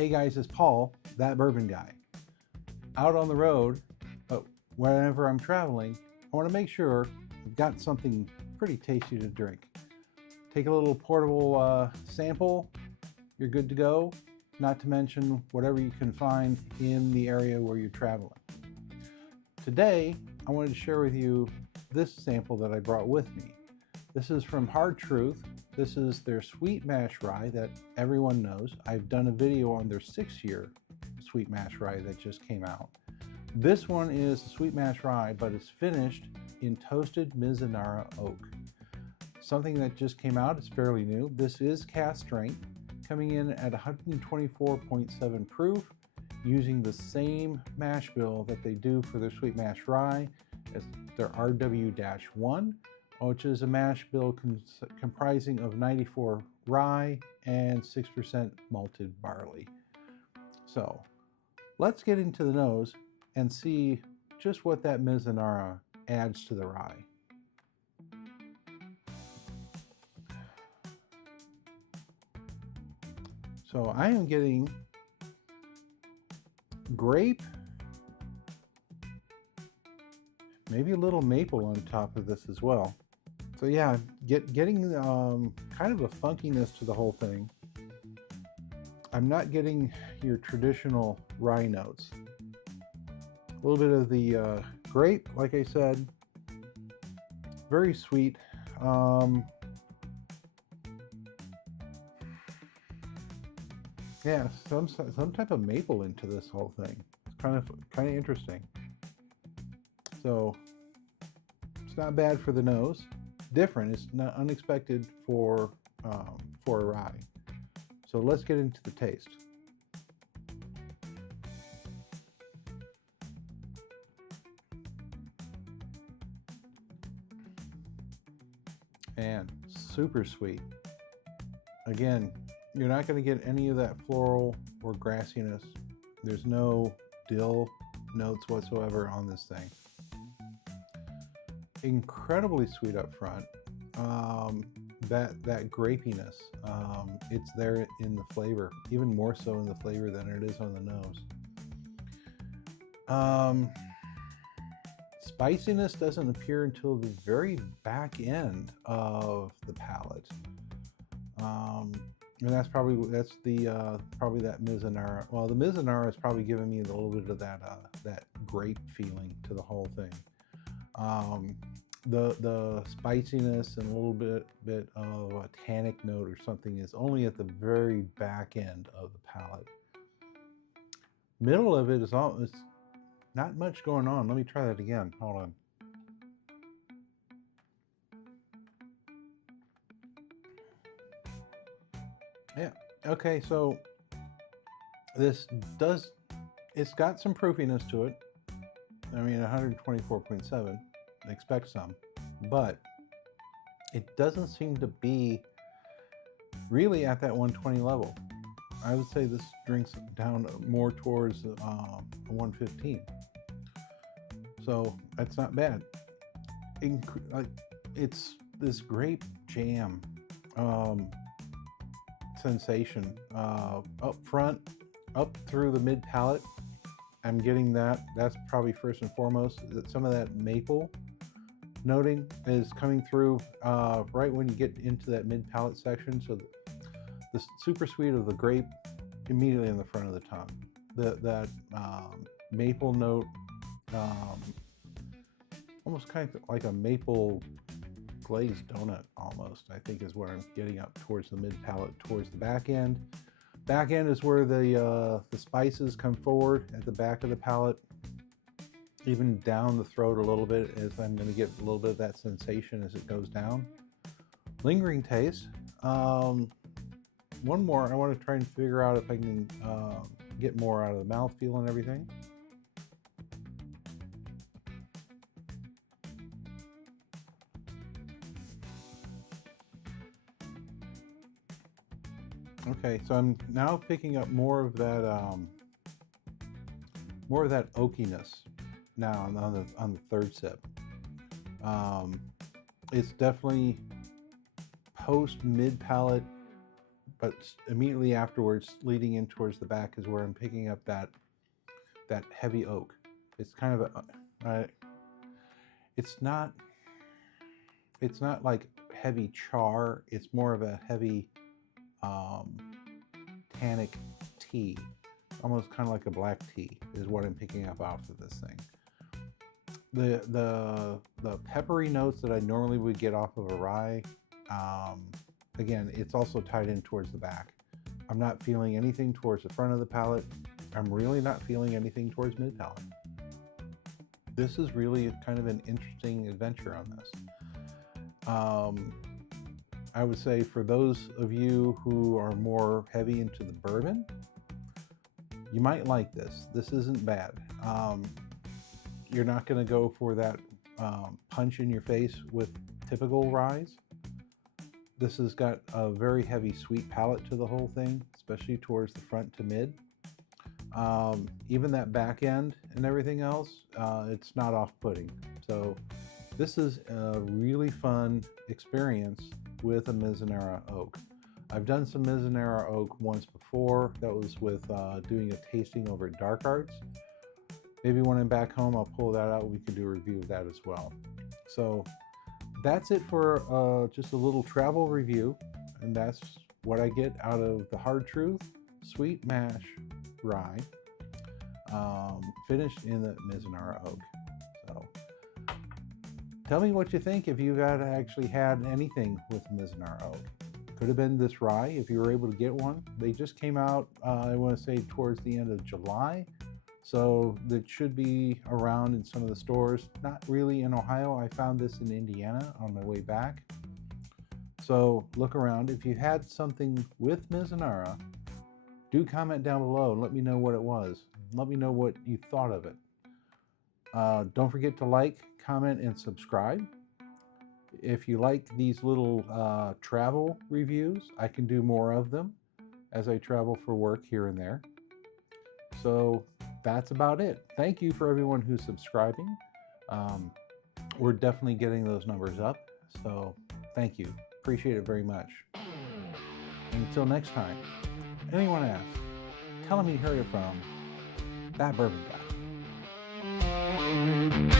Hey guys, it's Paul, that bourbon guy. Out on the road, but whenever I'm traveling, I want to make sure I've got something pretty tasty to drink. Take a little portable sample, you're good to go, not to mention whatever you can find in the area where you're traveling. Today, I wanted to share with you this sample that I brought with me. This is from Hard Truth. This is their sweet mash rye that everyone knows. I've done a video on their 6-year sweet mash rye that just came out. This one is sweet mash rye, but it's finished in toasted Mizunara oak. Something that just came out, it's fairly new. This is cask strength, coming in at 124.7 proof, using the same mash bill that they do for their sweet mash rye as their RW-1, which is a mash bill comprising of 94 rye and 6% malted barley. So let's get into the nose and see just what that Mizunara adds to the rye. So I am getting grape, maybe a little maple on top of this as well. So yeah, getting kind of a funkiness to the whole thing. I'm not getting your traditional rye notes. A little bit of the grape, like I said, very sweet. Yeah, some type of maple into this whole thing. It's kind of interesting. So it's not bad for the nose. Different. It's not unexpected for a rye. So let's get into the taste. And super sweet. Again, you're not going to get any of that floral or grassiness. There's no dill notes whatsoever on this thing. Incredibly sweet up front. That grapiness, it's there in the flavor, even more so in the flavor than it is on the nose. Spiciness doesn't appear until the very back end of the palate. And that's probably that Mizunara. Well, the Mizunara is probably giving me a little bit of that grape feeling to the whole thing. The spiciness and a little bit of a tannic note or something is only at the very back end of the palate. Middle of it is it's not much going on. Let me try that again. Hold on. Yeah. Okay, so it's got some proofiness to it. I mean, 124.7, expect some, but it doesn't seem to be really at that 120 level. I would say this drinks down more towards 115. So that's not bad. It's this grape jam sensation up front, up through the mid palate. I'm getting that. That's probably first and foremost. That some of that maple noting is coming through right when you get into that mid palate section. So the super sweet of the grape immediately in the front of the tongue. That maple note, almost kind of like a maple glazed donut almost, I think is what I'm getting up towards the mid palate, towards the back end. Back end is where the spices come forward at the back of the palate, even down the throat a little bit, as I'm going to get a little bit of that sensation as it goes down. Lingering taste. One more, I want to try and figure out if I can get more out of the mouthfeel and everything. Okay, so I'm now picking up more of that oakiness now on the third sip. It's definitely post mid palate but immediately afterwards, leading in towards the back, is where I'm picking up that heavy oak. It's kind of it's not like heavy char. It's more of a heavy tannic tea, almost kind of like a black tea is what I'm picking up off of this thing. The peppery notes that I normally would get off of a rye, again, it's also tied in towards the back. I'm not feeling anything towards the front of the palate. I'm really not feeling anything towards mid palate. This is really kind of an interesting adventure on this. I would say for those of you who are more heavy into the bourbon, you might like this. This isn't bad. You're not going to go for that punch in your face with typical ryes. This has got a very heavy sweet palate to the whole thing, especially towards the front to mid. Even that back end and everything else, it's not off-putting. So this is a really fun experience with a Mizunara oak. I've done some Mizunara oak once before. That was with doing a tasting over at Dark Arts. Maybe when I'm back home, I'll pull that out. We can do a review of that as well. So that's it for just a little travel review. And that's what I get out of the Hard Truth Sweet Mash Rye, finished in the Mizunara oak. So tell me what you think if you've actually had anything with Mizunara oak. Could have been this rye if you were able to get one. They just came out, I want to say towards the end of July. So that should be around in some of the stores. Not really in Ohio. I found this in Indiana on my way back. So look around. If you had something with Mizunara, do comment down below and let me know what it was. Let me know what you thought of it. Don't forget to like, comment, and subscribe. If you like these little travel reviews, I can do more of them as I travel for work here and there. So that's about it. Thank you for everyone who's subscribing. We're definitely getting those numbers up. So thank you. Appreciate it very much. And until next time, anyone asks, tell them you heard it from that bourbon guy.